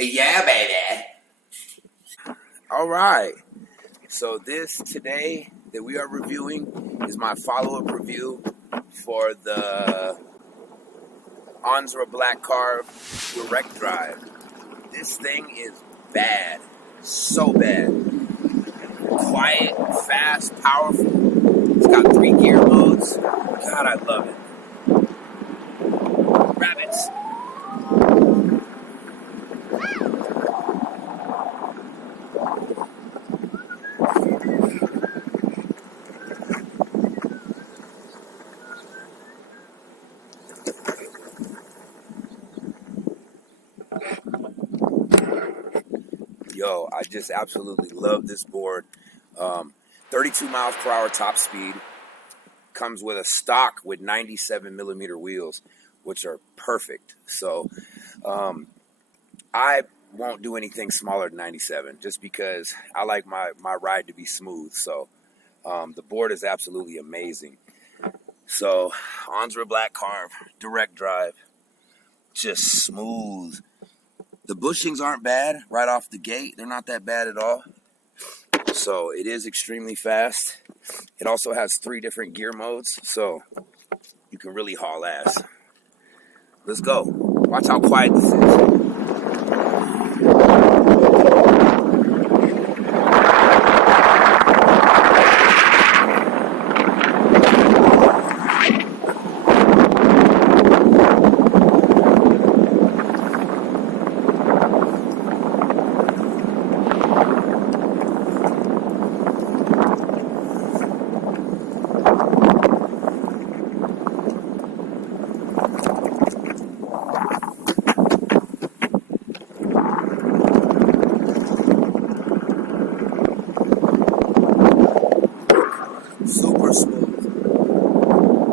Yeah, baby. All right. So this today that we are reviewing is my follow-up review for the Onsra Black Carve Direct Drive. This thing is bad. So bad. Quiet, fast, powerful. It's got 3 gear modes. God, I love it. Rabbits. Yo, I just absolutely love this board. 32 miles per hour top speed. Comes with a stock with 97 millimeter wheels, which are perfect. So I won't do anything smaller than 97 just because I like my ride to be smooth. So the board is absolutely amazing. So Onsra Black Carve Direct Drive, just smooth. The bushings aren't bad right off the gate. They're not that bad at all. So it is extremely fast. It also has 3 different gear modes, so you can really haul ass. Let's go. Watch how quiet this is. Super smooth.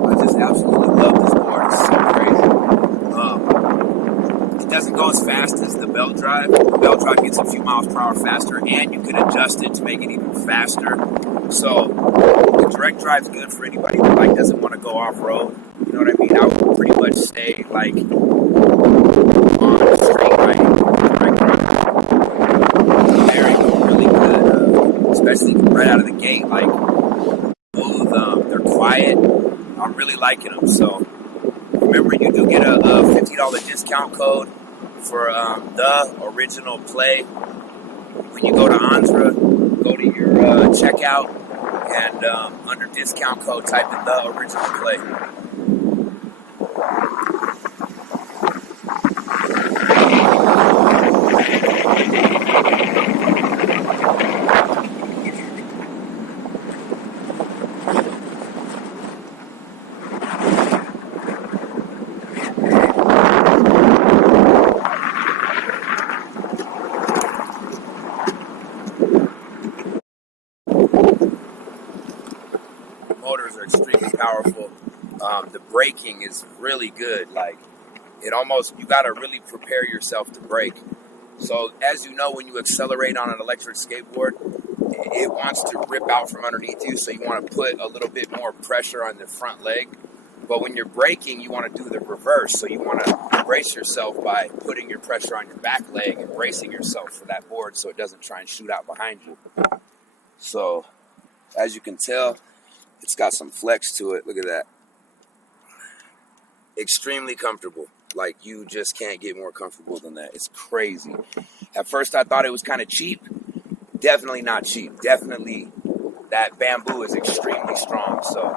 I just absolutely love this board. It's so crazy. It doesn't go as fast as the belt drive. The belt drive gets a few miles per hour faster, and you can adjust it to make it even faster. So the direct drive is good for anybody who doesn't want to go off road. You know what I mean? I would pretty much stay on the street riding direct drive. Very really good, especially right out of the gate. They're quiet. I'm really liking them. So remember, you do get a $50 discount code for the original play. When you go to Onsra, go to your checkout and under discount code type in the original play. Motors are extremely powerful. The braking is really good. You got to really prepare yourself to brake. So as you know, when you accelerate on an electric skateboard, it wants to rip out from underneath you. So you want to put a little bit more pressure on the front leg. But when you're braking, you want to do the reverse. So you want to brace yourself by putting your pressure on your back leg and bracing yourself for that board so it doesn't try and shoot out behind you. So as you can tell, it's got some flex to it. Look at that. Extremely comfortable. You just can't get more comfortable than that. It's crazy. At first I thought it was kind of cheap. Definitely not cheap. Definitely that bamboo is extremely strong. So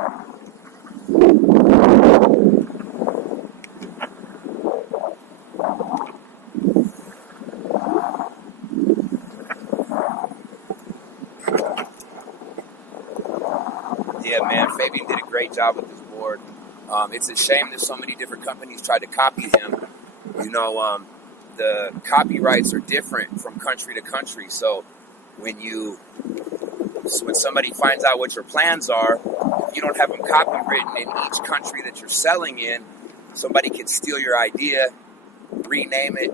yeah, man, Fabian did a great job with this board. It's a shame that so many different companies tried to copy him. The copyrights are different from country to country. So when somebody finds out what your plans are, if you don't have them copywritten in each country that you're selling in, somebody can steal your idea, rename it,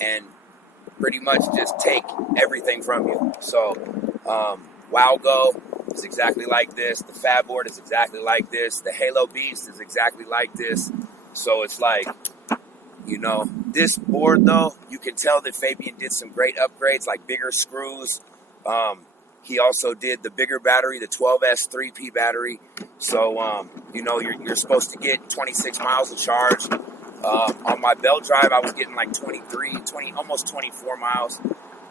and pretty much just take everything from you. So WowGo is exactly like this. The Fab board is exactly like this. The Halo Beast is exactly like this. So it's This board, though, you can tell that Fabian did some great upgrades, like bigger screws. He also did the bigger battery, the 12S 3P battery. So, you know, you're supposed to get 26 miles of charge. On my belt drive, I was getting like 20, almost 24 miles.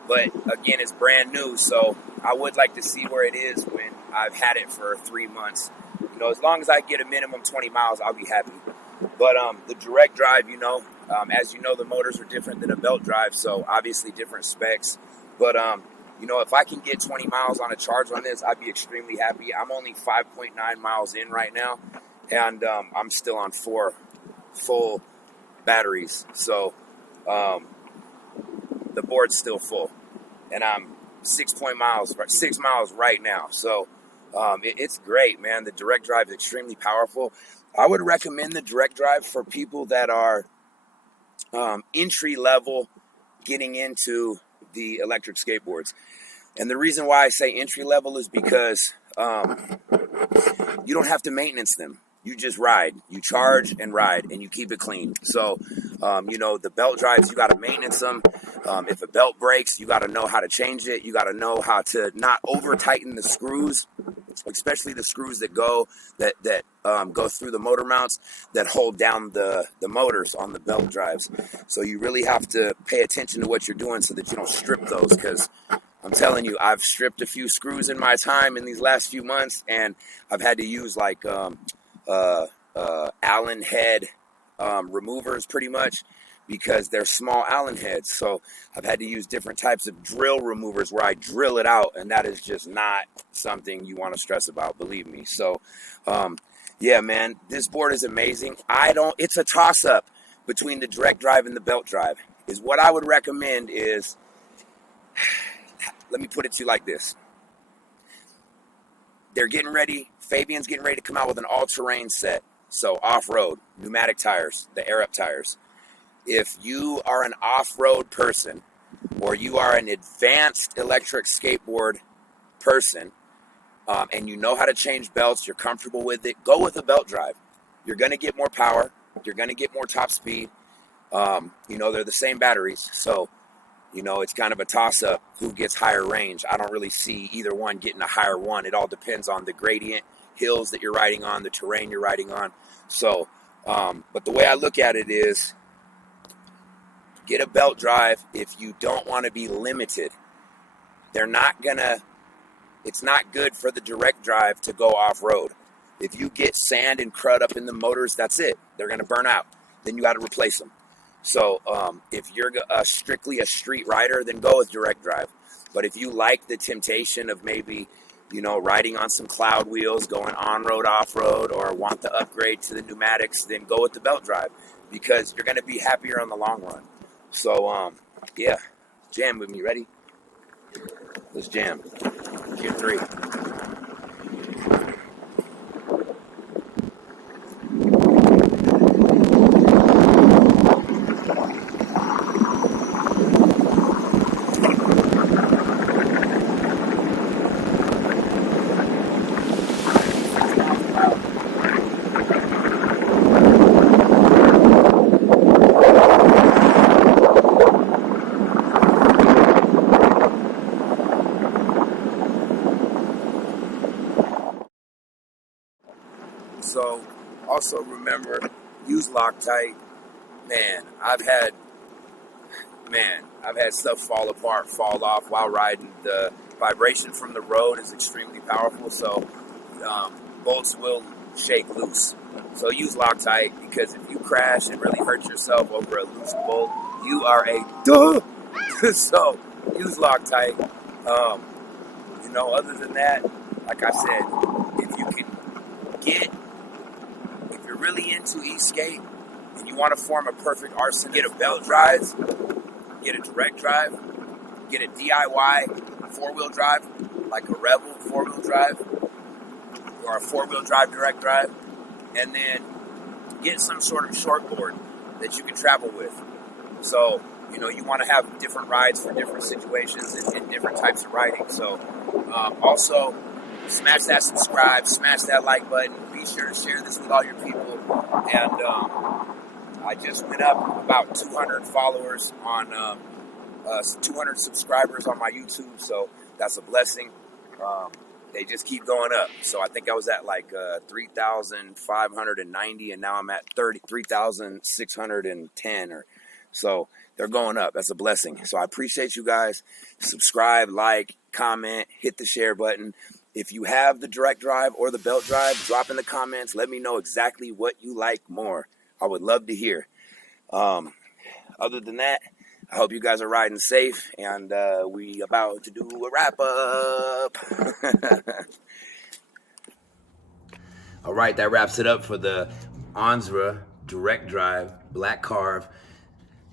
But again, it's brand new, so I would like to see where it is when I've had it for 3 months. You know, as long as I get a minimum 20 miles, I'll be happy. But the direct drive, you know, as you know, the motors are different than a belt drive, so obviously different specs. But, you know, if I can get 20 miles on a charge on this, I'd be extremely happy. I'm only 5.9 miles in right now, and I'm still on 4 full batteries. So, the board's still full, and I'm 6 miles right now. So it's great, man. The direct drive is extremely powerful. I would recommend the direct drive for people that are entry level getting into the electric skateboards. And the reason why I say entry level is because you don't have to maintenance them. You just ride. You charge and ride, and you keep it clean. So, you know, the belt drives, you got to maintenance them. If a belt breaks, you got to know how to change it. You got to know how to not over-tighten the screws, especially the screws that go through the motor mounts that hold down the motors on the belt drives. So you really have to pay attention to what you're doing so that you don't strip those, because I'm telling you, I've stripped a few screws in my time in these last few months, and I've had to use like Allen head removers pretty much, because they're small Allen heads. So I've had to use different types of drill removers where I drill it out, and that is just not something you want to stress about, believe me. So yeah, man, this board is amazing. It's a toss-up between the direct drive and the belt drive. Is what I would recommend is, let me put it to you like this. They're getting ready, Fabian's getting ready to come out with an all-terrain set. So off-road, pneumatic tires, the air-up tires. If you are an off-road person, or you are an advanced electric skateboard person, and you know how to change belts, you're comfortable with it, go with a belt drive. You're going to get more power. You're going to get more top speed. You know, they're the same batteries. So, you know, it's kind of a toss-up who gets higher range. I don't really see either one getting a higher one. It all depends on the gradient, hills that you're riding on, the terrain you're riding on. So, but the way I look at it is, get a belt drive if you don't want to be limited. It's not good for the direct drive to go off-road. If you get sand and crud up in the motors, that's it. They're going to burn out. Then you got to replace them. So if you're strictly a street rider, then go with direct drive. But if you like the temptation of maybe, you know, riding on some cloud wheels, going on-road, off-road, or want the upgrade to the pneumatics, then go with the belt drive, because you're going to be happier in the long run. So, yeah, jam with me. Ready? Let's jam. Gear 3. So, also remember, use Loctite. Man, I've had stuff fall apart, fall off while riding. The vibration from the road is extremely powerful, so bolts will shake loose. So use Loctite, because if you crash and really hurt yourself over a loose bolt, you are a duh. So use Loctite. You know, other than that, like I said, if you're really into e-skate and you want to form a perfect arsenal, get a belt drive, get a direct drive, get a DIY four-wheel drive, like a Rebel four-wheel drive, or a four-wheel drive direct drive, and then get some sort of shortboard that you can travel with. So, you know, you want to have different rides for different situations and different types of riding. So, also, smash that subscribe, smash that like button. Be sure to share this with all your people. And I just went up about 200 followers on 200 subscribers on my YouTube, so that's a blessing. They just keep going up. So I think I was at like 3,590, and now I'm at 3,610 or so. They're going up. That's a blessing. So I appreciate you guys. Subscribe, like, comment, hit the share button. If you have the direct drive or the belt drive, drop in the comments. Let me know exactly what you like more. I would love to hear. Other than that, I hope you guys are riding safe, and we about to do a wrap up. All right, that wraps it up for the Onsra Direct Drive Black Carve.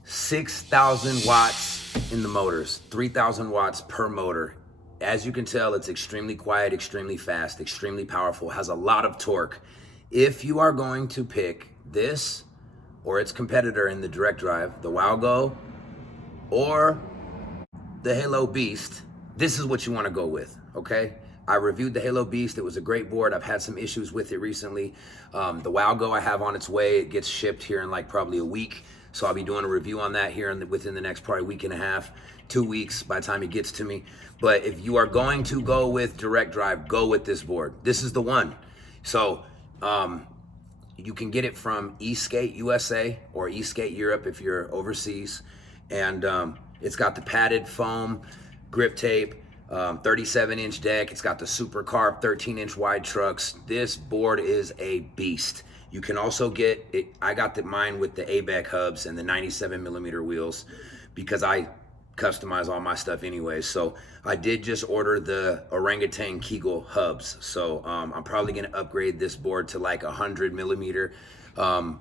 6,000 watts in the motors, 3,000 watts per motor. As you can tell, it's extremely quiet, extremely fast, extremely powerful, has a lot of torque. If you are going to pick this or its competitor in the direct drive, the WowGo or the Halo Beast, this is what you want to go with, okay? I reviewed the Halo Beast. It was a great board. I've had some issues with it recently. The WowGo I have on its way. It gets shipped here in like probably a week. So I'll be doing a review on that here within the next probably week and a half, 2 weeks by the time it gets to me. But if you are going to go with direct drive, go with this board. This is the one. So you can get it from eSkate USA or eSkate Europe if you're overseas. And it's got the padded foam grip tape, 37-inch deck. It's got the super carved 13-inch wide trucks. This board is a beast. You can also get it. I got mine with the ABEC hubs and the 97mm wheels because I customize all my stuff anyway. So I did just order the Orangutan Kegel hubs. So I'm probably going to upgrade this board to like 100mm,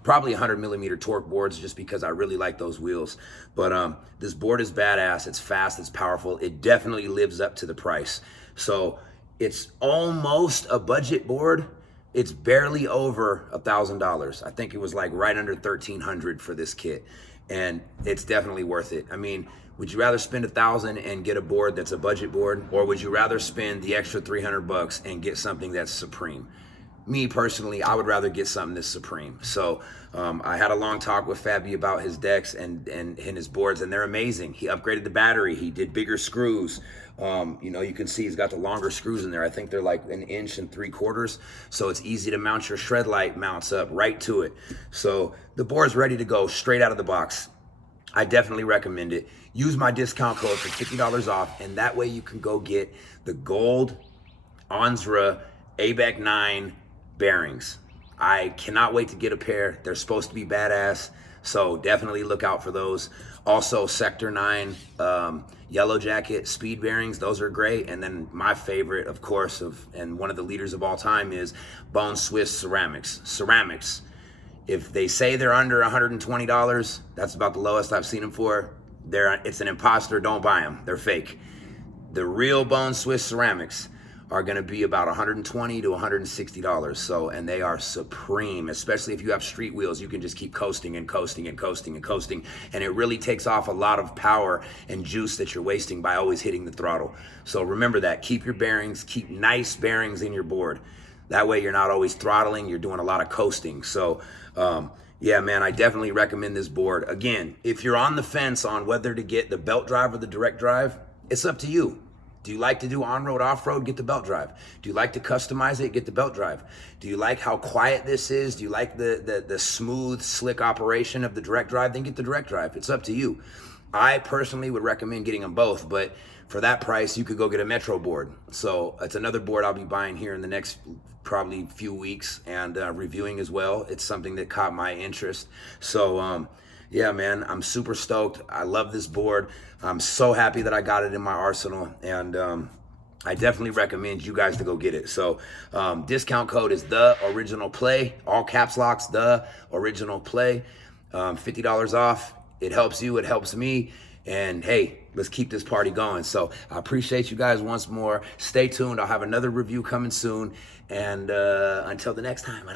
probably 100mm torque boards just because I really like those wheels. But this board is badass. It's fast. It's powerful. It definitely lives up to the price. So it's almost a budget board. It's barely over $1,000. I think it was like right under $1,300 for this kit, and it's definitely worth it. I mean, would you rather spend $1,000 and get a board that's a budget board, or would you rather spend the extra $300 and get something that's supreme? Me personally, I would rather get something that's supreme. So I had a long talk with Fabi about his decks and his boards, and they're amazing. He upgraded the battery. He did bigger screws. You know, you can see he's got the longer screws in there. I think they're like 1 3/4 inches. So it's easy to mount your shred light mounts up right to it. So the board's ready to go straight out of the box. I definitely recommend it. Use my discount code for $50 off, and that way you can go get the gold Onsra ABEC 9 bearings. I cannot wait to get a pair. They're supposed to be badass, so definitely look out for those. Also, Sector 9 Yellow Jacket speed bearings, those are great. And then my favorite, of course, and one of the leaders of all time is Bone Swiss Ceramics. Ceramics, if they say they're under $120, that's about the lowest I've seen them for. It's an imposter, don't buy them, they're fake. The real Bone Swiss Ceramics are gonna be about $120 to $160. So, and they are supreme, especially if you have street wheels. You can just keep coasting and coasting and coasting and coasting, and it really takes off a lot of power and juice that you're wasting by always hitting the throttle. So remember that, keep your bearings, keep nice bearings in your board. That way you're not always throttling, you're doing a lot of coasting. So, yeah, man, I definitely recommend this board. Again, if you're on the fence on whether to get the belt drive or the direct drive, it's up to you. Do you like to do on-road, off-road? Get the belt drive. Do you like to customize it? Get the belt drive. Do you like how quiet this is? Do you like the smooth, slick operation of the direct drive? Then get the direct drive. It's up to you. I personally would recommend getting them both, but for that price, you could go get a Metro board. So it's another board I'll be buying here in the next probably few weeks and reviewing as well. It's something that caught my interest. So, yeah, man, I'm super stoked. I love this board. I'm so happy that I got it in my arsenal, and I definitely recommend you guys to go get it. So discount code is The Original Play, all caps locks, The Original Play, $50 off. It helps you, it helps me, and hey, let's keep this party going. So I appreciate you guys once more. Stay tuned. I'll have another review coming soon, and until the next time.